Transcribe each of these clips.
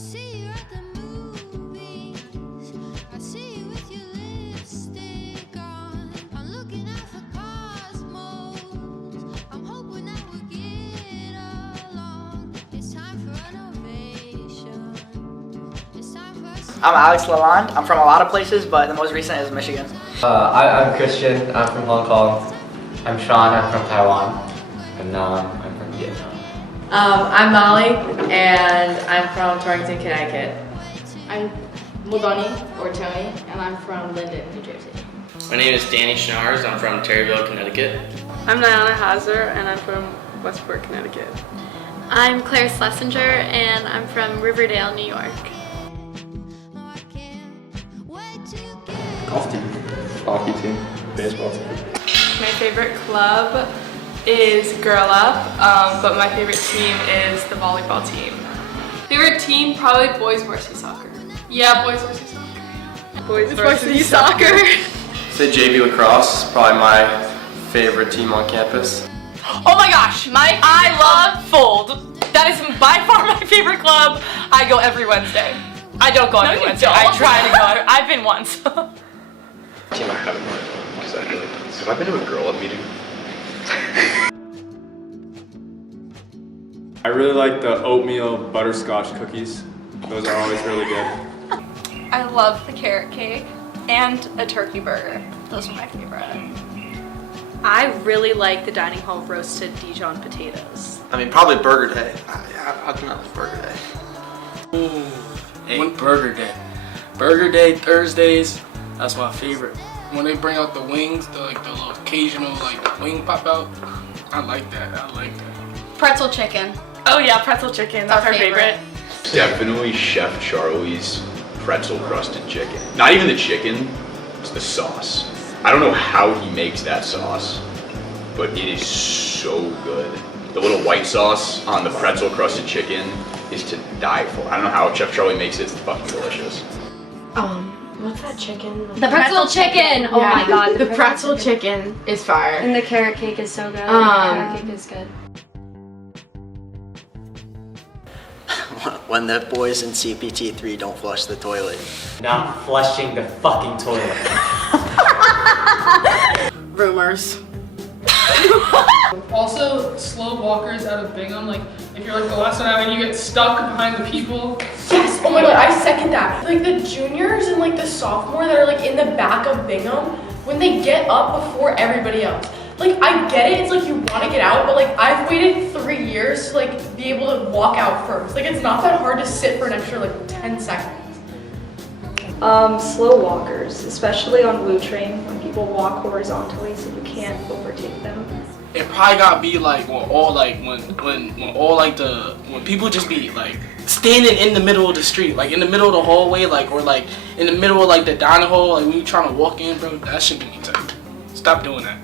see you at the movies. I see you with your lipstick on. I'm looking out for cosmos. I'm hoping that we'll get along. It's time for an ovation. It's time for us. I'm Alex Lalonde. I'm from a lot of places, but the most recent is Michigan. I'm Christian. I'm from Hong Kong. I'm Sean. I'm from Taiwan. And I'm from Vietnam. I'm Molly, and I'm from Torrington, Connecticut. I'm Dani or Tony, and I'm from Linden, New Jersey. My name is Danny Schnars. I'm from Terryville, Connecticut. I'm Niana Hazard, and I'm from Westport, Connecticut. I'm Claire Schlesinger, and I'm from Riverdale, New York. Golf team, hockey team, baseball team. My favorite club is Girl Up, but my favorite team is the volleyball team. Favorite team, probably boys varsity soccer. Yeah, boys varsity soccer. Boys varsity soccer. Say JV lacrosse, probably my favorite team on campus. Oh my gosh, I love Fold. That is by far my favorite club. I go every Wednesday. I don't go every Wednesday. I try to go. I've been once. Team I haven't won because I feel like have I been to a girl up meeting? I really like the oatmeal butterscotch cookies. Those are always really good. I love the carrot cake and a turkey burger. Those are my favorite. I really like the dining hall roasted Dijon potatoes. I mean, probably Burger Day. How can I like Burger Day? Ooh, Burger Day. Burger Day Thursdays. That's my favorite. When they bring out the wings, the little occasional wing pop out. I like that. Pretzel chicken. Oh yeah, pretzel chicken. That's our favorite. Definitely Chef Charlie's pretzel crusted chicken. Not even the chicken, it's the sauce. I don't know how he makes that sauce, but it is so good. The little white sauce on the pretzel crusted chicken is to die for. I don't know how Chef Charlie makes it. It's fucking delicious. What's that chicken? The pretzel chicken! Oh my god. The pretzel chicken is fire. And the carrot cake is so good. The carrot cake is good. When the boys in CPT 3 don't flush the toilet. Not flushing the fucking toilet. Rumors. Also, slow walkers out of Bingham, if you're the last one out and you get stuck behind the people. Yes, oh my god, I second that. The juniors and the sophomore that are in the back of Bingham, when they get up before everybody else. I get it, it's you want to get out, but I've waited 3 years to be able to walk out first. It's not that hard to sit for an extra 10 seconds. Slow walkers, especially on Blue Train, when people walk horizontally so you can't overtake them. It probably gotta be when people just be standing in the middle of the street, in the middle of the hallway, or in the middle of the dining hall, when you trying to walk in, bro. That shit get me tight. Stop doing that.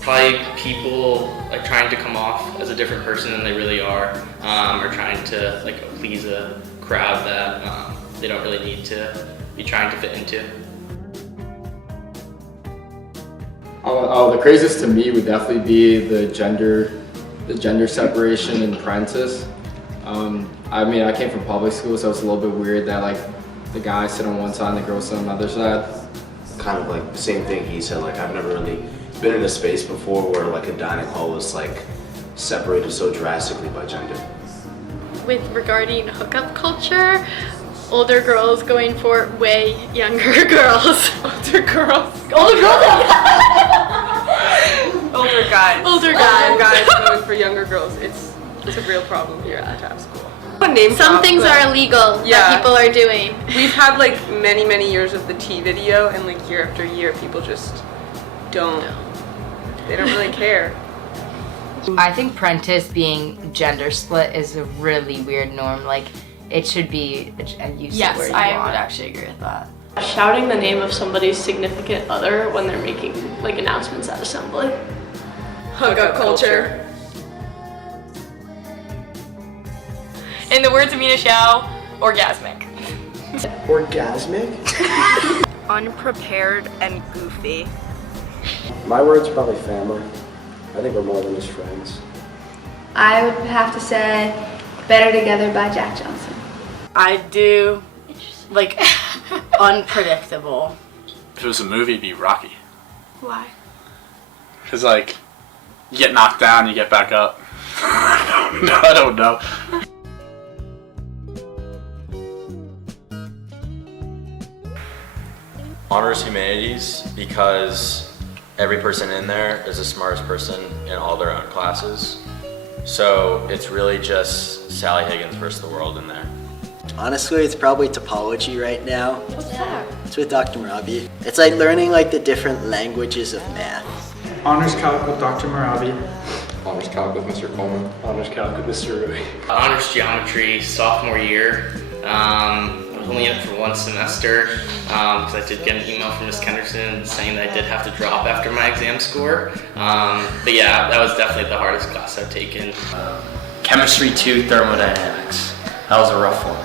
Probably people trying to come off as a different person than they really are, or trying to please a crowd that they don't really need to be trying to fit into. The craziest to me would definitely be the gender separation in Prentice. I mean, I came from public school, so it's a little bit weird that the guys sit on one side and the girls sit on the other side. Kind of the same thing he said. I've never really been in a space before where a dining hall was separated so drastically by gender. With regarding hookup culture, older girls going for way younger girls. Older girls. Older girls? Older guys. Older guys. Older guys going for younger girls. It's a real problem here at the TAP school. Some things are illegal that people are doing. We've had many years of the T video, and year after year people just don't. They don't really care. I think Prentice being gender split is a really weird norm. It should be a use Yes, where you I want. would actually agree with that. Shouting the name of somebody's significant other when they're making announcements at assembly. Hookup culture. In the words of Mina Xiao, orgasmic. Orgasmic? Unprepared and goofy. My word's probably family. I think we're more than just friends. I would have to say Better Together by Jack Johnson. I do, like, unpredictable. If it was a movie, it'd be Rocky. Why? Because, like, you get knocked down, you get back up. No, I don't know. Honors humanities because every person in there is the smartest person in all their own classes. So it's really just Sally Higgins versus the world in there. Honestly, it's probably topology right now. What's that? It's with Dr. Marabi. It's like learning like the different languages of math. Honors Calc with Dr. Marabi. Honors Calc with Mr. Coleman. Honors Calc with Mr. Rui. Honors geometry sophomore year. I was only in it for one semester because I did get an email from Ms. Kenderson saying that I did have to drop after my exam score. But yeah, that was definitely the hardest class I've taken. Chemistry 2 thermodynamics. That was a rough one.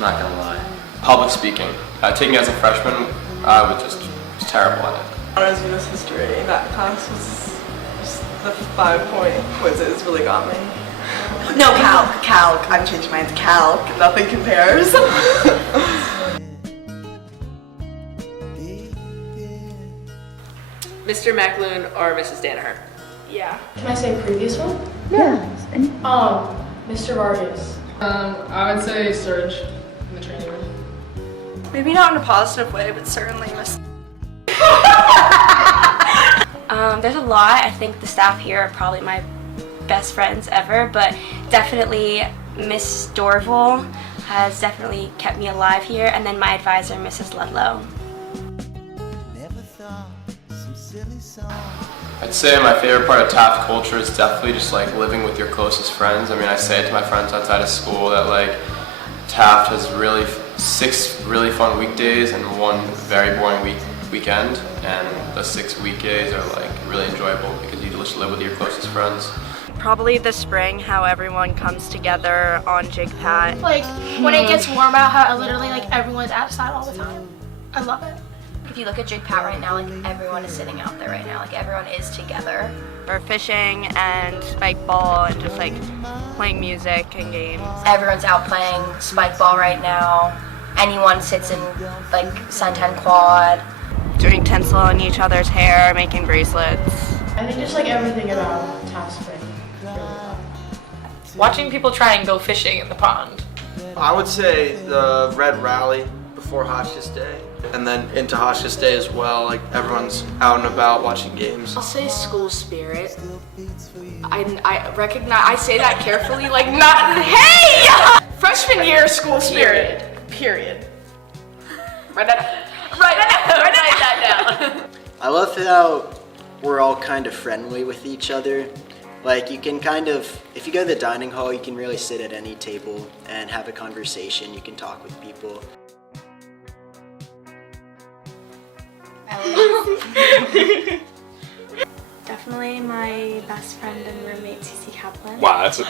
Not gonna lie. Public speaking. Taking it as a freshman, I was terrible at it. Honors U.S. history. That class was just the 5-point quizzes really got me. No, calc. I'm changing mine to calc. Nothing compares. Mr. McLoon or Mrs. Danaher? Yeah. Can I say a previous one? Yeah. Mr. Vargas. I would say Surge in the training room. Maybe not in a positive way, but certainly there's a lot. I think the staff here are probably my best friends ever, but definitely Miss Dorval has definitely kept me alive here, and then my advisor, Mrs. Ludlow. I'd say my favorite part of Taft culture is definitely just like living with your closest friends. I mean, I say it to my friends outside of school that like Taft has 6 really fun weekdays and 1 very boring weekend, and the 6 weekdays are like really enjoyable because you just live with your closest friends. Probably the spring, how everyone comes together on Jig Pat. Like when it gets warm out, how literally like everyone's outside all the time. I love it. If you look at Jig Pat right now, like everyone is sitting out there right now. Like everyone is together. We're fishing and spike ball and just like playing music and games. Everyone's out playing spike ball right now. Anyone sits in like suntan quad. Doing tinsel on each other's hair, making bracelets. I think just like everything about Taft Spring. Watching people try and go fishing in the pond. I would say the Red Rally before Hotchkiss Day, and then into Hotchkiss Day as well. Like everyone's out and about watching games. I'll say school spirit. I recognize, I say that carefully, like not, hey! Freshman year school spirit, period. Write that down. I love how we're all kind of friendly with each other. Like you can kind of, if you go to the dining hall, you can really sit at any table and have a conversation. You can talk with people. Definitely my best friend and roommate, Cece Kaplan. Wow, that's a...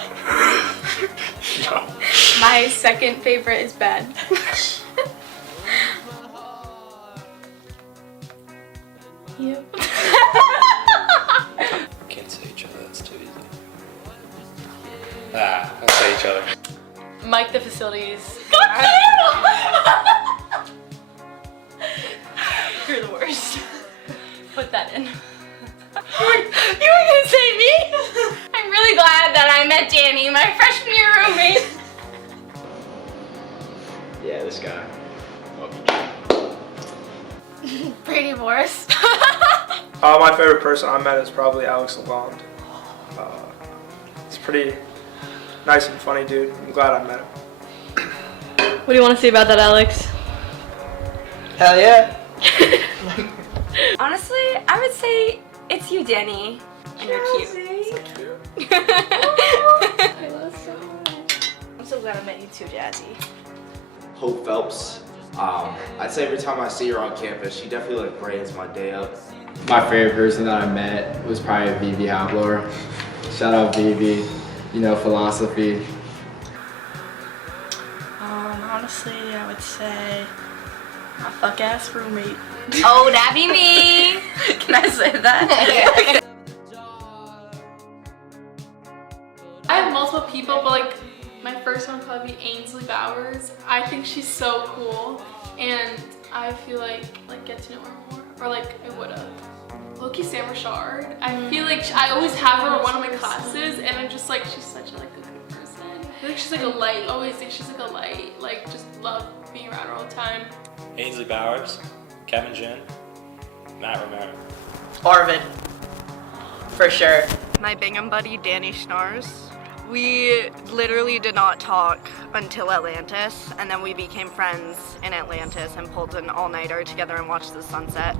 No. My second favorite is Ben. You. Can't say each other, that's too easy. I'll say each other. Mike, the facilities. You're the worst. Put that in. You were gonna say me? I'm really glad that I met Danny, my freshman year roommate. Yeah, this guy. Pretty Boris. My favorite person I met is probably Alex Lalonde. He's pretty nice and funny dude. I'm glad I met him. What do you want to say about that, Alex? Hell yeah. Honestly, I would say it's you, Danny. And you're cute. So cute. I love so much. I'm so glad I met you too, Jazzy. Hope Phelps. I'd say every time I see her on campus, she definitely like brightens my day up. My favorite person that I met was probably Vivi Hablor. Shout out Vivi, you know, philosophy. Honestly, I would say my fuck-ass roommate. Oh, that'd be me. Can I say that? I have multiple people, but like my first one would probably be Ainsley Bowers. I think she's so cool, and I feel like get to know her more, or like I would've. Loki Sam Richard. I feel like I always have her in one of my classes, and I'm just like, she's such like a good person. I feel like she's like a light. Always think she's like a light. Like just love being around her all the time. Ainsley Bowers, Kevin Jin, Matt Romero. Arvid, for sure. My Bingham buddy, Danny Schnars. We literally did not talk until Atlantis, and then we became friends in Atlantis and pulled an all-nighter together and watched the sunset,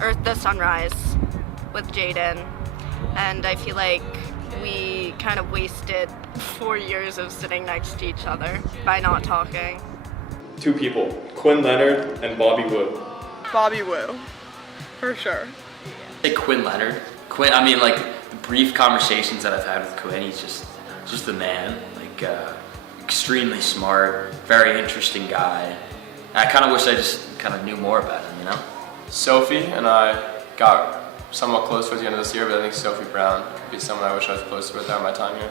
or the sunrise with Jaden. And I feel like we kind of wasted 4 years of sitting next to each other by not talking. 2 people, Quinn Leonard and Bobby Wu. Bobby Wu, for sure. Say Quinn Leonard. Quinn, I mean, like the brief conversations that I've had with Quinn, he's just the man. Like extremely smart, very interesting guy. I kind of wish I just kind of knew more about him, you know? Sophie and I got somewhat close towards the end of this year, but I think Sophie Brown would be someone I wish I was closer with during my time here.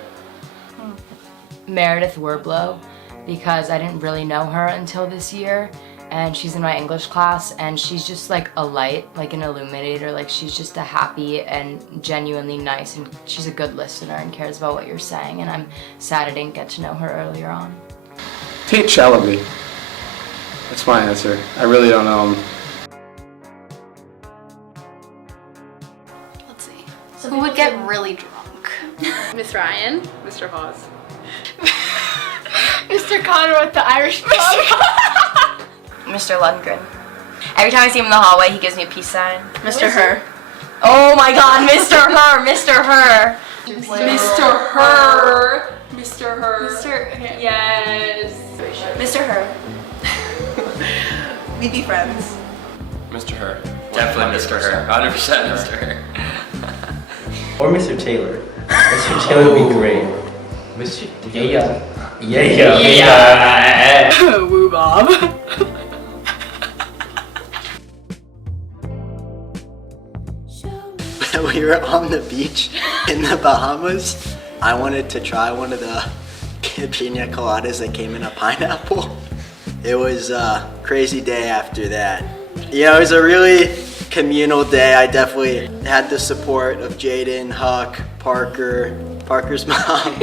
Meredith Werblow, because I didn't really know her until this year, and she's in my English class, and she's just like a light, like an illuminator. Like she's just a happy and genuinely nice, and she's a good listener and cares about what you're saying, and I'm sad I didn't get to know her earlier on. Tate Shalaby. That's my answer. I really don't know him. Let's see. Who would get really drunk? Miss Ryan, Mr. Hawes. Mr. Connor with the Irish pub. Mr. Lundgren. Every time I see him in the hallway, he gives me a peace sign. Mr. Her. Oh my god, Mr. Her, Mr. Her. Mr. Her. Mr. Her. Mr. Yes. Mr. Her. We'd be friends. Mr. Her. Definitely Mr. Her. 100% Mr. Her. Or Mr. Taylor. Mr. Taylor would be great. Mr. Yeah. Woo Bob. We were on the beach in the Bahamas. I wanted to try one of the pina coladas that came in a pineapple. It was a crazy day after that. You know, it was a really communal day. I definitely had the support of Jaden, Huck, Parker's mom.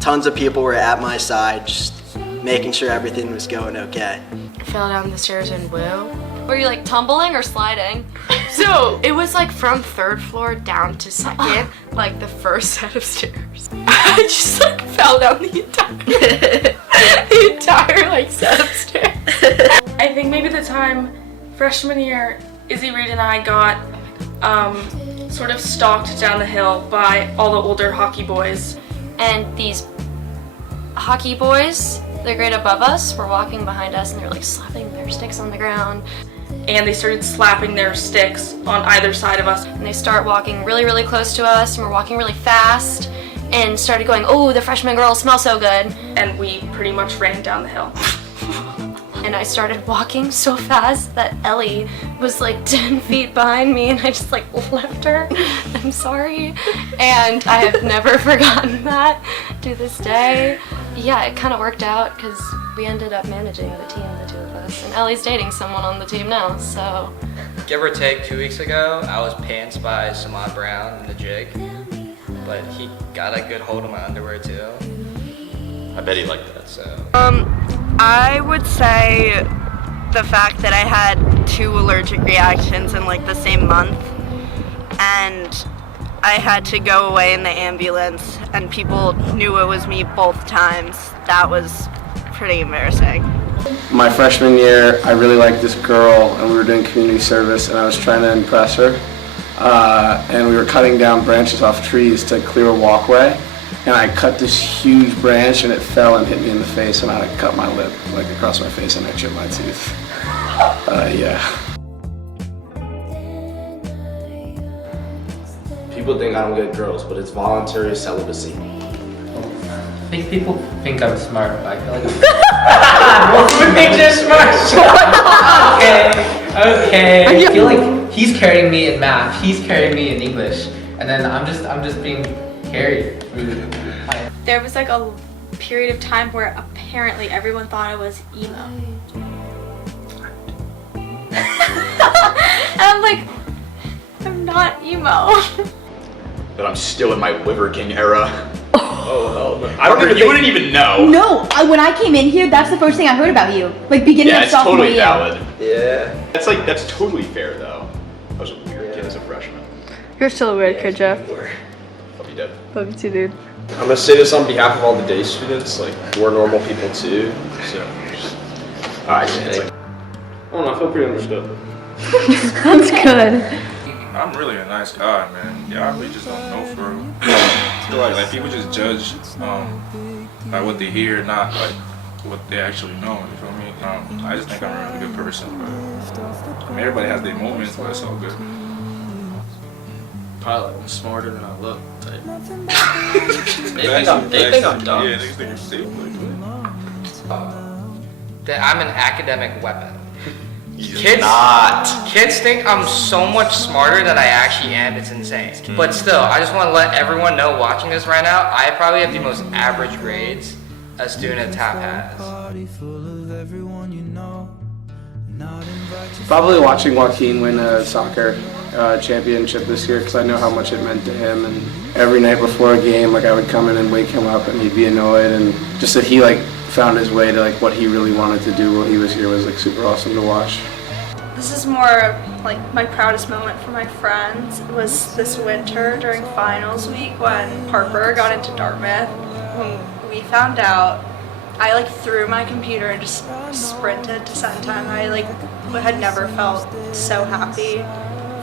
Tons of people were at my side, just making sure everything was going okay. I fell down the stairs and woo. Were you like tumbling or sliding? So it was like from 3rd floor down to 2nd, like the first set of stairs. I just like fell down the entire like set of stairs. I think maybe the time freshman year, Izzy Reed and I got sort of stalked down the hill by all the older hockey boys. And these hockey boys, they're right above us, were walking behind us and they're like slapping their sticks on the ground. And they started slapping their sticks on either side of us. And they start walking really, really close to us, and we're walking really fast, and started going, oh, the freshman girls smell so good. And we pretty much ran down the hill. And I started walking so fast that Ellie was like 10 feet behind me, and I just like left her. I'm sorry. And I have never forgotten that to this day. Yeah, it kind of worked out because we ended up managing the team, the two of us. And Ellie's dating someone on the team now, so. Give or take 2 weeks ago, I was pantsed by Samad Brown in the jig, but he got a good hold of my underwear too. I bet he liked that, so. I would say the fact that I had 2 allergic reactions in like the same month, and I had to go away in the ambulance, and people knew it was me both times. That was pretty embarrassing. My freshman year, I really liked this girl, and we were doing community service, and I was trying to impress her. And we were cutting down branches off trees to clear a walkway, and I cut this huge branch, and it fell and hit me in the face, and I cut my lip, like across my face, and I chipped my tooth. Yeah. People think I don't get girls, but it's voluntary celibacy. I think people think I'm smart, but I feel like most people think you're smart. Okay. I feel like he's carrying me in math, he's carrying me in English, and then I'm just being carried. There was like a period of time where apparently everyone thought I was emo. And I'm like, I'm not emo. But I'm still in my Liver King era. Oh, hell no. You wouldn't even know. No, when I came in here, that's the first thing I heard about you. Like beginning of sophomore year. Yeah, it's totally valid. That's totally fair though. I was a weird kid as a freshman. You're still a weird kid, Jeff. Love you, Deb. Love you too, dude. I'm gonna say this on behalf of all the day students, like, we're normal people too, so just... Alright, I don't know, I feel pretty understood. That's good. I'm really a nice guy, man. Yeah, I really just don't know for real. I feel like people just judge by what they hear, not like what they actually know, you feel me? I just think I'm a really good person, but I mean, everybody has their moments, but it's all good. Probably like I'm smarter than I look. Type. They think I'm dumb. Yeah, niggas think you're stupid. That I'm an academic weapon. Not. Kids think I'm so much smarter than I actually am. It's insane. But still, I just want to let everyone know watching this right now, I probably have the most average grades a student at TAP has. Probably watching Joaquin win a soccer championship this year because I know how much it meant to him. And every night before a game, like I would come in and wake him up and he'd be annoyed. And just that he like found his way to like what he really wanted to do while he was here was like super awesome to watch. This is more of like my proudest moment for my friends. It was this winter during finals week when Harper got into Dartmouth. When we found out, I like threw my computer and just sprinted to Centon. I like had never felt so happy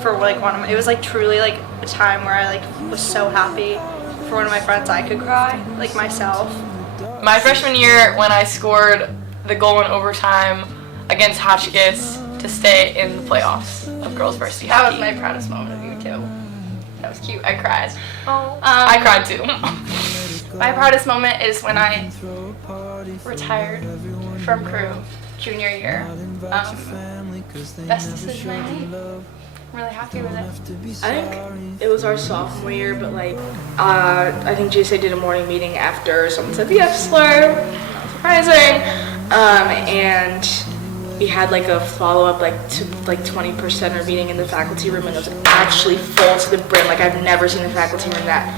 for like one of my, it was like truly like a time where I like was so happy for one of my friends I could cry, like myself. My freshman year, when I scored the goal in overtime against Hotchkiss to stay in the playoffs of girls varsity hockey. That was my proudest moment of you too. That was cute. I cried. Oh. I cried too. My proudest moment is when I retired from crew junior year. Best decision I made. I'm really happy with it. I think it was our sophomore year, but like, I think GSA did a morning meeting after someone said the F slur, not surprising, and we had like a follow-up like to like 20% meeting in the faculty room, and it was actually full to the brim. Like I've never seen a faculty room that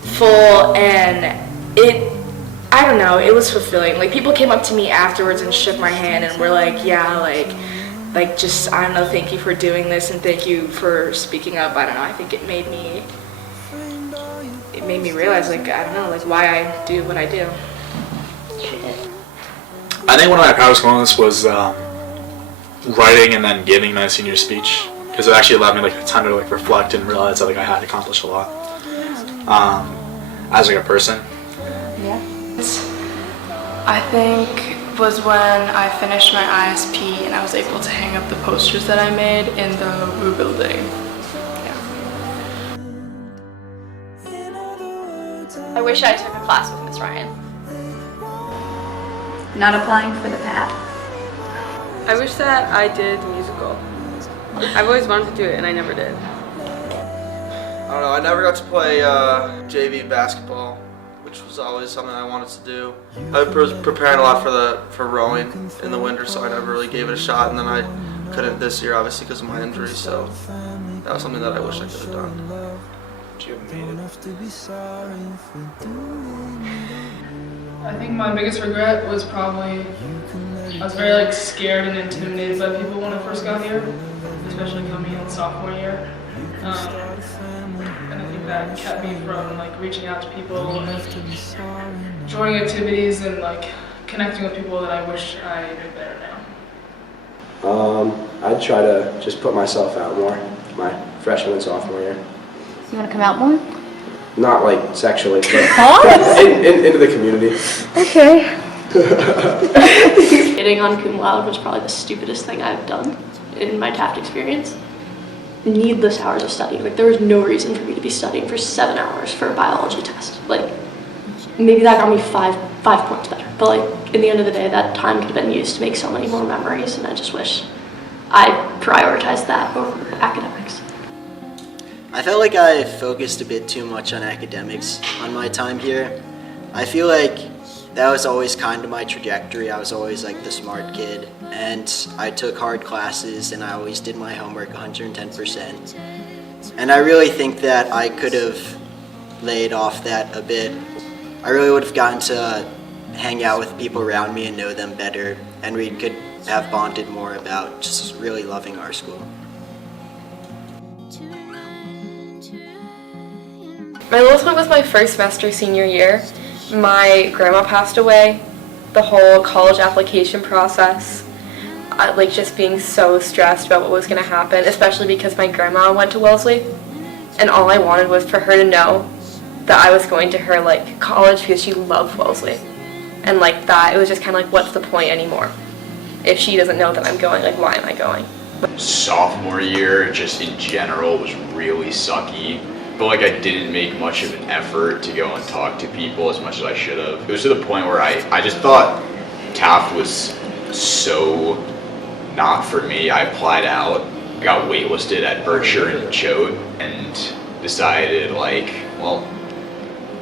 full, and I don't know, it was fulfilling. Like people came up to me afterwards and shook my hand and were like, yeah, like just, I don't know, thank you for doing this and thank you for speaking up. I don't know, I think it made me realize, like, I don't know, like why I do what I do. I think one of my proudest moments was writing and then giving my senior speech, because it actually allowed me like time to like reflect and realize that like I had accomplished a lot as like a person. Yeah. I think was when I finished my ISP and I was able to hang up the posters that I made in the WU building. I wish I took a class with Miss Ryan. Not applying for the PAP. I wish that I did musical. I've always wanted to do it and I never did. I don't know, I never got to play JV basketball, which was always something I wanted to do. I was preparing a lot for rowing in the winter, so I never really gave it a shot, and then I couldn't this year, obviously, because of my injury, so that was something that I wish I could have done. I think my biggest regret was probably, I was very like scared and intimidated by people when I first got here, especially coming in sophomore year. And I think that kept me from like reaching out to people and joining activities and like connecting with people that I wish I knew better now. I'd try to just put myself out more my freshman and sophomore year. You want to come out more? Not like sexually, but into the community. Okay. Getting on cum laude was probably the stupidest thing I've done in my Taft experience. Needless hours of study. Like there was no reason for me to be studying for 7 hours for a biology test. Like maybe that got me five points better. But like in the end of the day, that time could have been used to make so many more memories, and I just wish I prioritized that over academics. I felt like I focused a bit too much on academics on my time here. I feel like that was always kind of my trajectory. I was always like the smart kid, and I took hard classes and I always did my homework 110%. And I really think that I could have laid off that a bit. I really would have gotten to hang out with people around me and know them better, and we could have bonded more about just really loving our school. My low point was my first semester senior year. My grandma passed away. The whole college application process, like just being so stressed about what was going to happen, especially because my grandma went to Wellesley, and all I wanted was for her to know that I was going to her like college because she loved Wellesley, and like that it was just kind of like, what's the point anymore? If she doesn't know that I'm going, like why am I going? Sophomore year, just in general, was really sucky. I feel like I didn't make much of an effort to go and talk to people as much as I should have. It was to the point where I just thought Taft was so not for me. I applied out, got waitlisted at Berkshire and Choate, and decided like, well,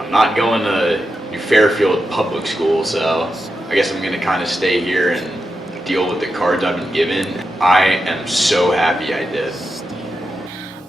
I'm not going to New Fairfield public school, so I guess I'm gonna kind of stay here and deal with the cards I've been given. I am so happy I did.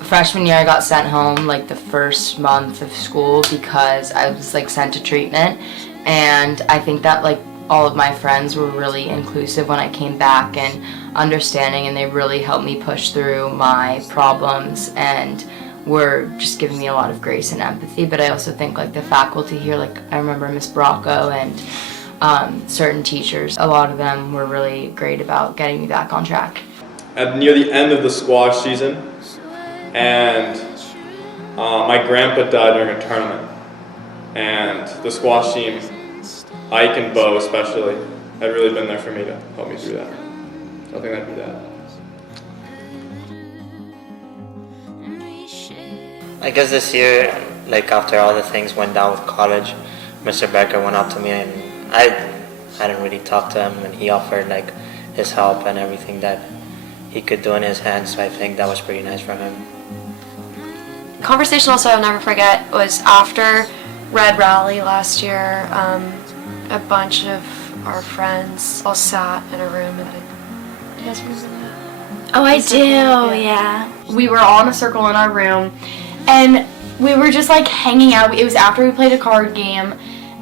Freshman year I got sent home like the first month of school because I was like sent to treatment, and I think that like all of my friends were really inclusive when I came back and understanding, and they really helped me push through my problems and were just giving me a lot of grace and empathy. But I also think like the faculty here, like I remember Miss Bracco and certain teachers, a lot of them were really great about getting me back on track. At near the end of the squash season, and my grandpa died during a tournament, and the squash team, Ike and Bo especially, had really been there for me to help me through that. So I think that'd be that. I guess this year, like after all the things went down with college, Mr. Becker went up to me, and I hadn't really talked to him, and he offered like his help and everything that he could do in his hands, so I think that was pretty nice from him. Conversation also I'll never forget was after Red Rally last year. A bunch of our friends all sat in a room, and you guys remember that? Oh, I do, yeah. We were all in a circle in our room, and we were just like hanging out. It was after we played a card game,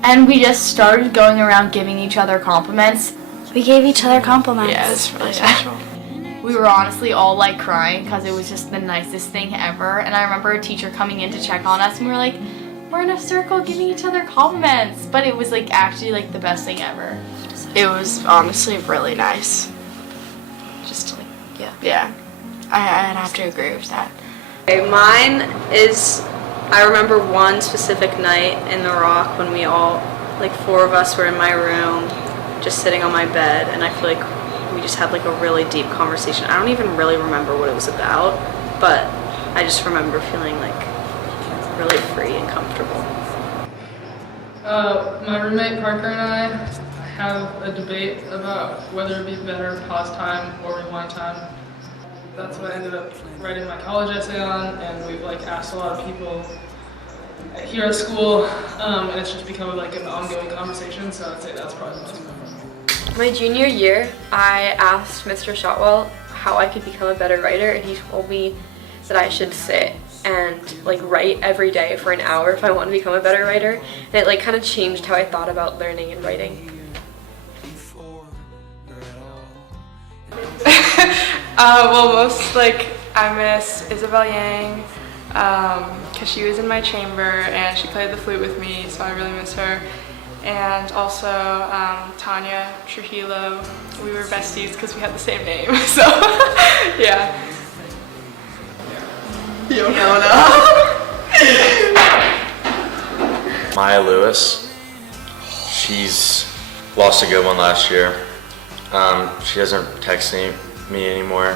and we just started going around giving each other compliments. We gave each other compliments. Yeah, it was really special. We were honestly all like crying because it was just the nicest thing ever. And I remember a teacher coming in to check on us, and we were like, we're in a circle giving each other compliments. But it was like actually like the best thing ever. It was honestly really nice. Just like, Yeah, I'd have to agree with that. Okay, mine is, I remember one specific night in the Rock when we all, like 4 of us were in my room, just sitting on my bed, and I feel like we just had like a really deep conversation. I don't even really remember what it was about, but I just remember feeling like really free and comfortable. My roommate Parker and I have a debate about whether it'd be better pause time or rewind time. That's what I ended up writing my college essay on, and we've like asked a lot of people here at school, and it's just become like an ongoing conversation, so I'd say that's probably the most important. My junior year, I asked Mr. Shotwell how I could become a better writer, and he told me that I should sit and like write every day for an hour if I want to become a better writer, and it like kind of changed how I thought about learning and writing. Well, most like I miss Isabel Yang because she was in my chamber and she played the flute with me, so I really miss her. And also Tanya Trujillo. We were besties because we had the same name, so yeah. Maya Lewis. She's lost a good one last year. She doesn't text me anymore.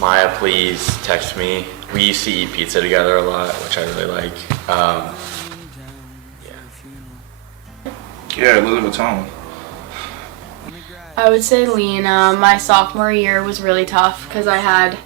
Maya, please text me. We used to eat pizza together a lot, which I really like. Yeah, Elizabeth Tone. I would say Lena. My sophomore year was really tough because I had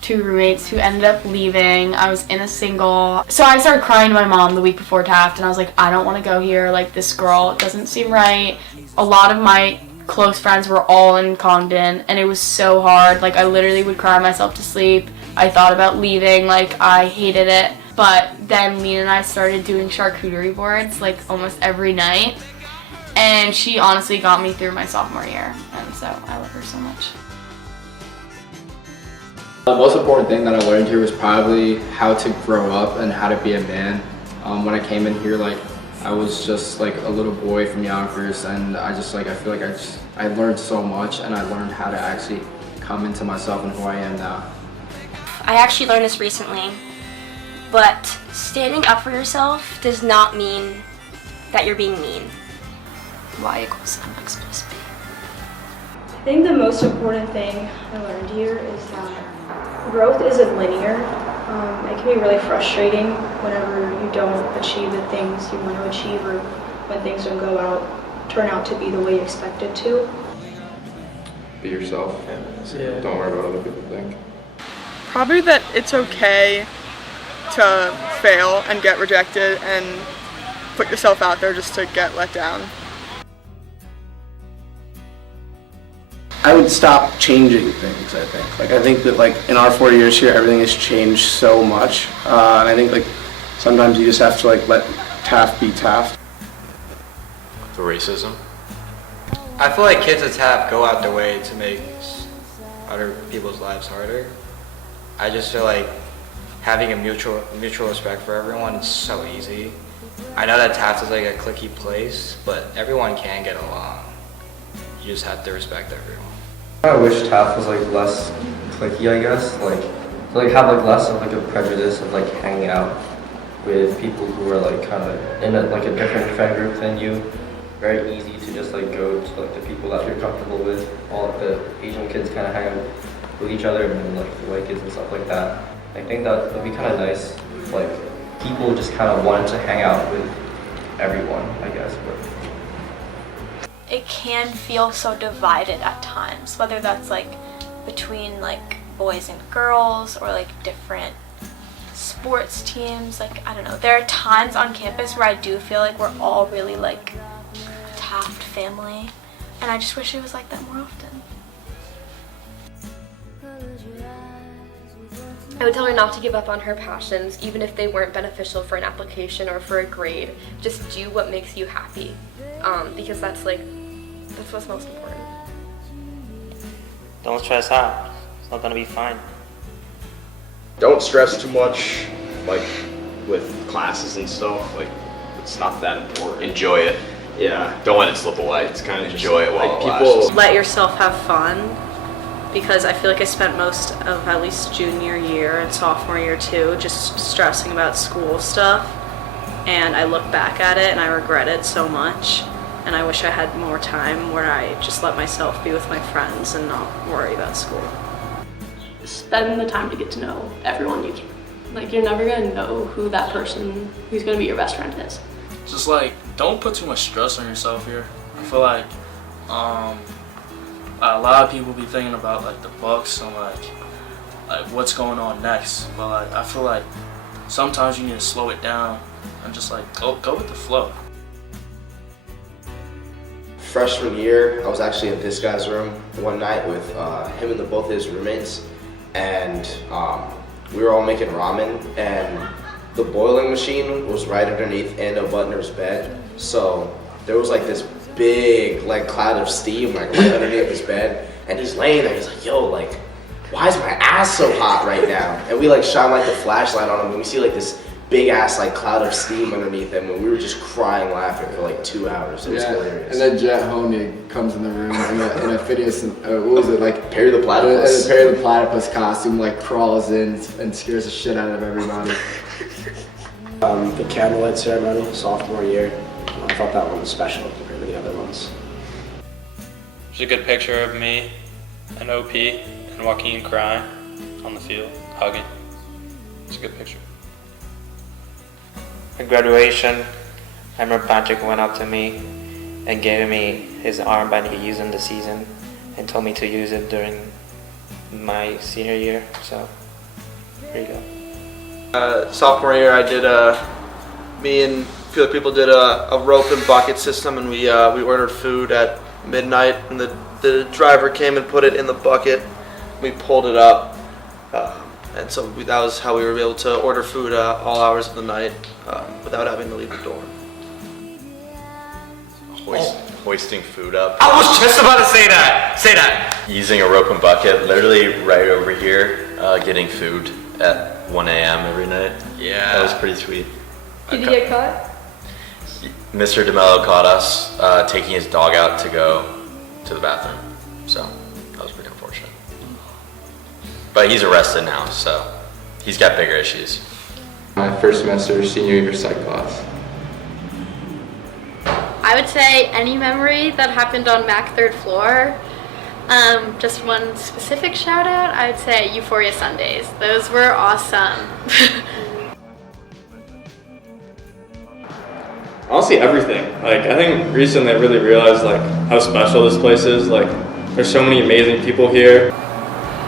two roommates who ended up leaving. I was in a single. So I started crying to my mom the week before Taft, and I was like, I don't want to go here. Like, this girl, it doesn't seem right. A lot of my close friends were all in Congdon, and it was so hard. Like, I literally would cry myself to sleep. I thought about leaving. Like, I hated it. But then Lena and I started doing charcuterie boards, like, almost every night. And she honestly got me through my sophomore year. And so I love her so much. The most important thing that I learned here was probably how to grow up and how to be a man. When I came in here, like, I was just like a little boy from Yonkers, and I feel like I learned so much, and I learned how to actually come into myself and who I am now. I actually learned this recently, but standing up for yourself does not mean that you're being mean. Y = mx + b. I think the most important thing I learned here is that growth isn't linear. It can be really frustrating whenever you don't achieve the things you want to achieve, or when things don't turn out to be the way you expect it to. Be yourself. Yeah. Don't worry about what other people think. Probably that it's okay to fail and get rejected and put yourself out there just to get let down. I would stop changing things, I think. Like, I think that, like, in our 4 years here, everything has changed so much. And I think, like, sometimes you just have to, like, let Taft be Taft. The racism? I feel like kids at Taft go out their way to make other people's lives harder. I just feel like having a mutual respect for everyone is so easy. I know that Taft is like a cliquey place, but everyone can get along. You just have to respect everyone. I wish Taft was like less cliquey, I guess. Like to like have like less of like a prejudice of like hanging out with people who are like kind of in like a different friend group than you. Very easy to just like go to like the people that you're comfortable with. All of the Asian kids kind of hang out with each other, and then like the white kids and stuff like that. I think that would be kind of nice. Like people just kind of wanted to hang out with everyone, I guess. But it can feel so divided at times, whether that's like between like boys and girls or like different sports teams. Like, I don't know, there are times on campus where I do feel like we're all really like Taft family, and I just wish it was like that more often. I would tell her not to give up on her passions, even if they weren't beneficial for an application or for a grade. Just do what makes you happy, because that's what's most important. Don't stress out. It's not gonna be fine. Don't stress too much, like with classes and stuff. Like, it's not that important. Enjoy it. Yeah, don't let it slip away. It's kind of enjoy it while it lasts. Let yourself have fun, because I feel like I spent most of at least junior year and sophomore year too just stressing about school stuff, and I look back at it and I regret it so much, and I wish I had more time where I just let myself be with my friends and not worry about school. Spend the time to get to know everyone you can. Like, you're never gonna know who that person who's gonna be your best friend is. Just like, don't put too much stress on yourself here. I feel like a lot of people be thinking about like the books and like what's going on next. But like, I feel like sometimes you need to slow it down and just like go with the flow. Freshman year, I was actually in this guy's room one night with him and both his roommates, and we were all making ramen, and the boiling machine was right underneath Anna Butner's bed. So there was like this big like cloud of steam like right underneath his bed, and he's laying there. He's like, "Yo, like, why is my ass so hot right now?" And we like shine like the flashlight on him, and we see like this big ass like cloud of steam underneath him, and we were just crying laughing for like 2 hours. It was hilarious. And then Jet Honig comes in the room in a Phineas, what was it, like Perry the Platypus? Perry the Platypus costume, like crawls in and scares the shit out of everybody. The candlelight ceremony, sophomore year, I thought that one was special compared to the other ones. There's a good picture of me and OP and Joaquin crying on the field, hugging. It's a good picture. At graduation, I remember Patrick went up to me and gave me his armband he used in the season and told me to use it during my senior year. So Here you go. Sophomore year, I did me and a few other people did a rope and bucket system, and we ordered food at midnight, and the driver came and put it in the bucket. We pulled it up, and so that was how we were able to order food all hours of the night without having to leave the dorm. Hoisting food up. I was just about to say that. Say that. Using a rope and bucket, literally right over here, getting food at 1 a.m. every night. Yeah. That was pretty sweet. Did you get caught? Mr. DeMello caught us taking his dog out to go to the bathroom. So that was pretty unfortunate. But he's arrested now, so he's got bigger issues. My first semester, senior year psych class. I would say any memory that happened on Mac 3rd floor. Just one specific shout out, I would say Euphoria Sundays. Those were awesome. Honestly, everything. Like, I think recently I really realized like how special this place is. Like, there's so many amazing people here.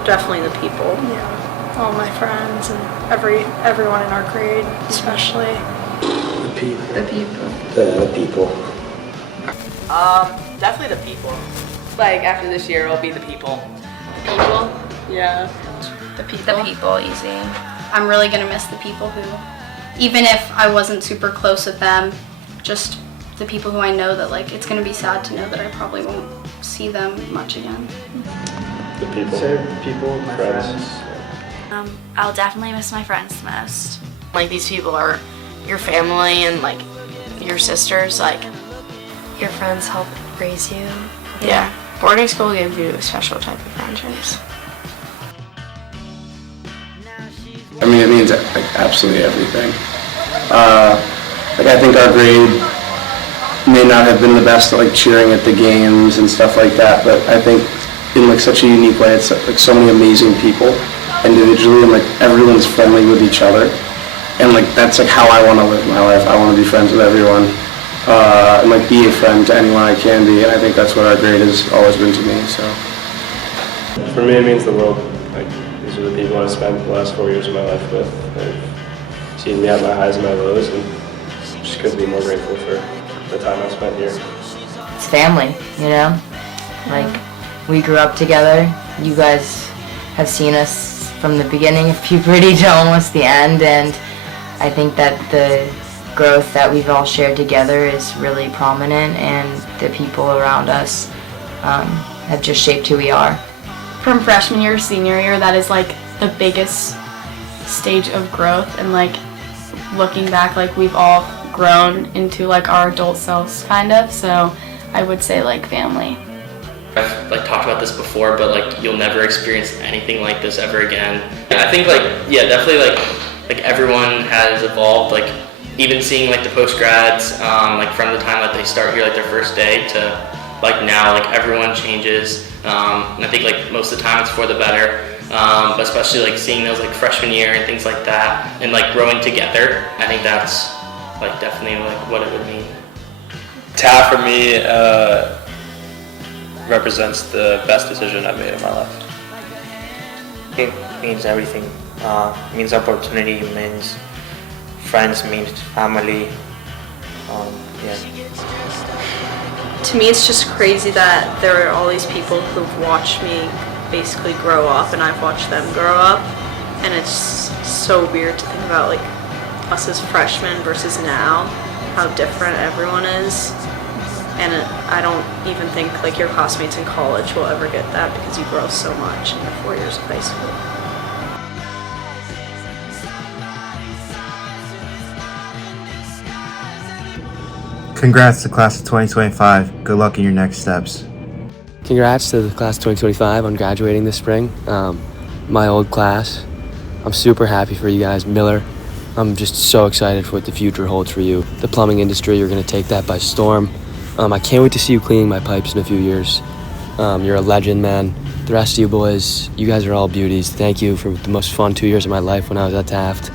Definitely the people. Yeah, all my friends and everyone in our grade, especially. The people. The people. The people. Definitely the people. Like, after this year, it'll be the people. The people? Yeah. The people. The people, easy. I'm really gonna miss the people who, even if I wasn't super close with them, just the people who I know that like, it's gonna be sad to know that I probably won't see them much again. The people. People, my friends. I'll definitely miss my friends the most. Like, these people are your family and like your sisters, like your friends help raise you. yeah. Boarding school gives you a special type of friendships. I mean, it means like absolutely everything. Like, I think our grade may not have been the best at like cheering at the games and stuff like that, but I think in like such a unique way, it's like so many amazing people individually, and like everyone's friendly with each other, and like that's like how I want to live my life. I want to be friends with everyone, and like be a friend to anyone I can be, and I think that's what our grade has always been to me. So For me, it means the world. Like, these are the people I spent the last 4 years of my life with. They've seen me at my highs and my lows, and just couldn't be more grateful for the time I spent here. It's family, you know? Like, we grew up together. You guys have seen us from the beginning of puberty to almost the end, and I think that the growth that we've all shared together is really prominent, and the people around us have just shaped who we are. From freshman year to senior year, that is like the biggest stage of growth, and like looking back, like we've all grown into like our adult selves kind of, so I would say like family. I've like talked about this before, but like you'll never experience anything like this ever again. And I think like, yeah, definitely like everyone has evolved, like even seeing like the post-grads, like from the time that they start here, like their first day to like now, like everyone changes. And I think like most of the time it's for the better, but especially like seeing those like freshman year and things like that, and like growing together, I think that's like definitely like what it would mean. TAF for me represents the best decision I've made in my life. It means everything. It means opportunity, it means friends, means family. Yeah. To me, it's just crazy that there are all these people who've watched me basically grow up, and I've watched them grow up, and it's so weird to think about like us as freshmen versus now, how different everyone is. And I don't even think like your classmates in college will ever get that, because you grow so much in the 4 years of high school. Congrats to class of 2025. Good luck in your next steps. Congrats to the class of 2025 on graduating this spring. My old class. I'm super happy for you guys. Miller, I'm just so excited for what the future holds for you. The plumbing industry, you're going to take that by storm. I can't wait to see you cleaning my pipes in a few years. You're a legend, man. The rest of you boys, you guys are all beauties. Thank you for the most fun 2 years of my life when I was at Taft.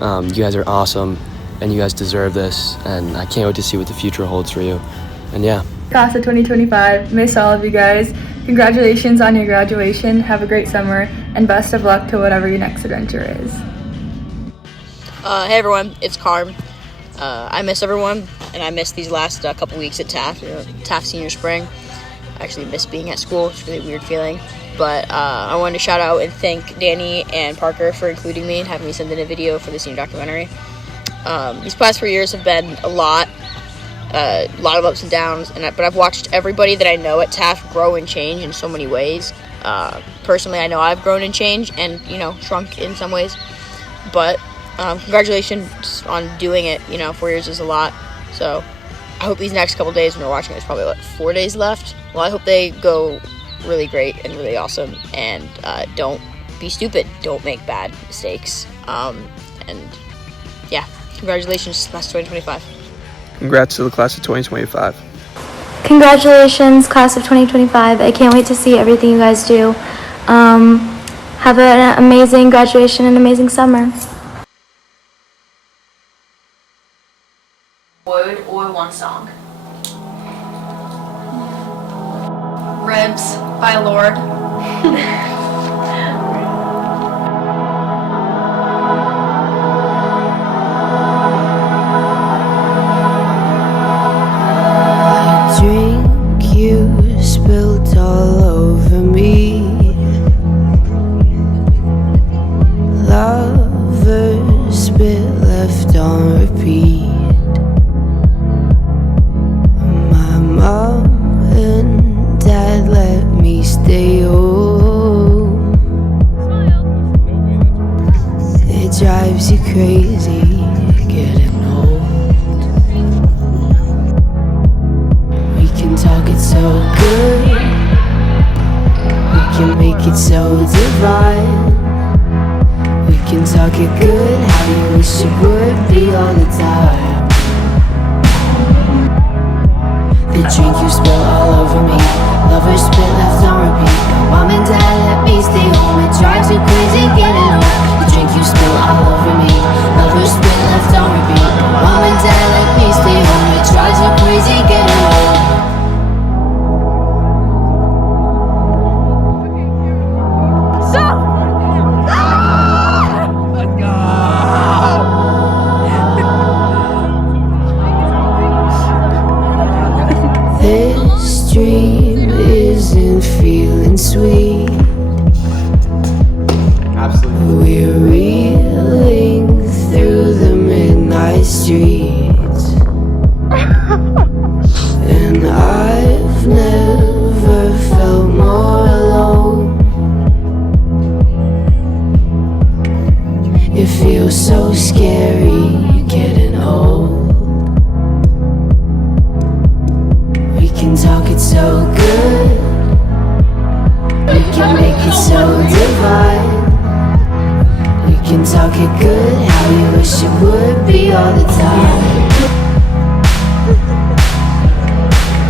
You guys are awesome, and you guys deserve this, and I can't wait to see what the future holds for you. And yeah. Class of 2025, miss all of you guys. Congratulations on your graduation. Have a great summer, and best of luck to whatever your next adventure is. Hey everyone, it's Carm. I miss everyone, and I miss these last couple weeks at Taft, Taft Senior Spring. I actually miss being at school. It's a really weird feeling. But I wanted to shout out and thank Dani and Parker for including me and having me send in a video for the senior documentary. These past 4 years have been a lot of ups and downs, but I've watched everybody that I know at Taft grow and change in so many ways. Personally, I know I've grown and changed and, shrunk in some ways. But congratulations on doing it. 4 years is a lot. So I hope these next couple days when we're watching, there's probably 4 days left. Well, I hope they go really great and really awesome. And don't be stupid. Don't make bad mistakes. And yeah, congratulations, class of 2025. Congrats to the class of 2025. Congratulations, class of 2025. I can't wait to see everything you guys do. Have an amazing graduation and amazing summer. Word or one song? Ribs by Lord. Drink you spilled all over me. Lovers spit left on repeat. My mom and dad let me stay home. It drives you crazy getting old. We can talk it so good, we can make it so divine. We can talk it good, how you wish it would be all the time. The drink you spill all over me, lovers spit left on repeat. Mom and dad let me stay home, it drives you crazy getting old. The drink you spill all over me, lovers spit left on repeat. Mom and dad let me stay home, it drives you crazy getting old. This dream isn't feeling sweet. We're reeling through the midnight streets. And I've never felt more alone. It feels so scary getting old. We can talk it so good, we can make it so divine. We can talk it good, how you wish it would be all the time.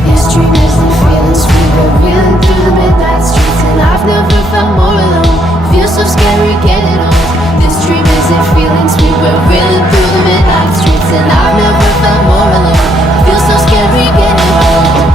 This dream isn't feeling sweet, we're reeling through the midnight streets. And I've never felt more alone, it feels so scary getting old. This dream isn't feeling sweet, we're reeling through the midnight streets. And I've never felt more alone, it feels so scary getting old.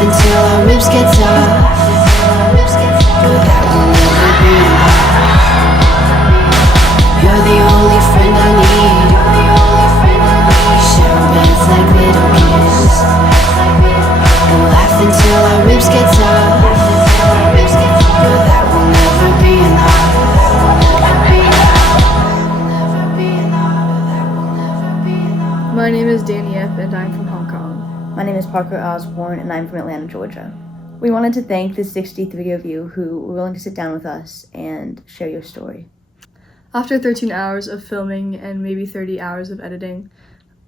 Until our ribs get tough, but that will never be enough. You're the only friend I need. Share beds like little kids, and laugh until our ribs get tough, but that will never be enough. My name is Dani Ip and I'm from Hong Kong. My name is Parker Osborne and I'm from Atlanta, Georgia. We wanted to thank the 63 of you who were willing to sit down with us and share your story. After 13 hours of filming and maybe 30 hours of editing,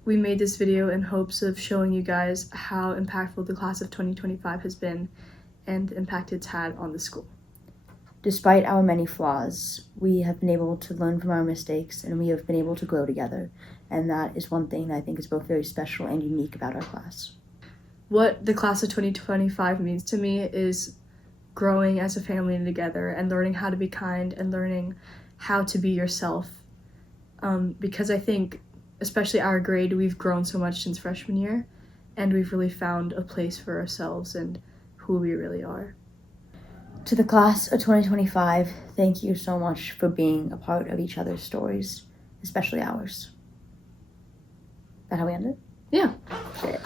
we made this video in hopes of showing you guys how impactful the class of 2025 has been and the impact it's had on the school. Despite our many flaws, we have been able to learn from our mistakes and we have been able to grow together. And that is one thing that I think is both very special and unique about our class. What the class of 2025 means to me is growing as a family together and learning how to be kind and learning how to be yourself. Because I think, especially our grade, we've grown so much since freshman year, and we've really found a place for ourselves and who we really are. To the class of 2025, thank you so much for being a part of each other's stories, especially ours. Is that how we end it? Yeah. Shit.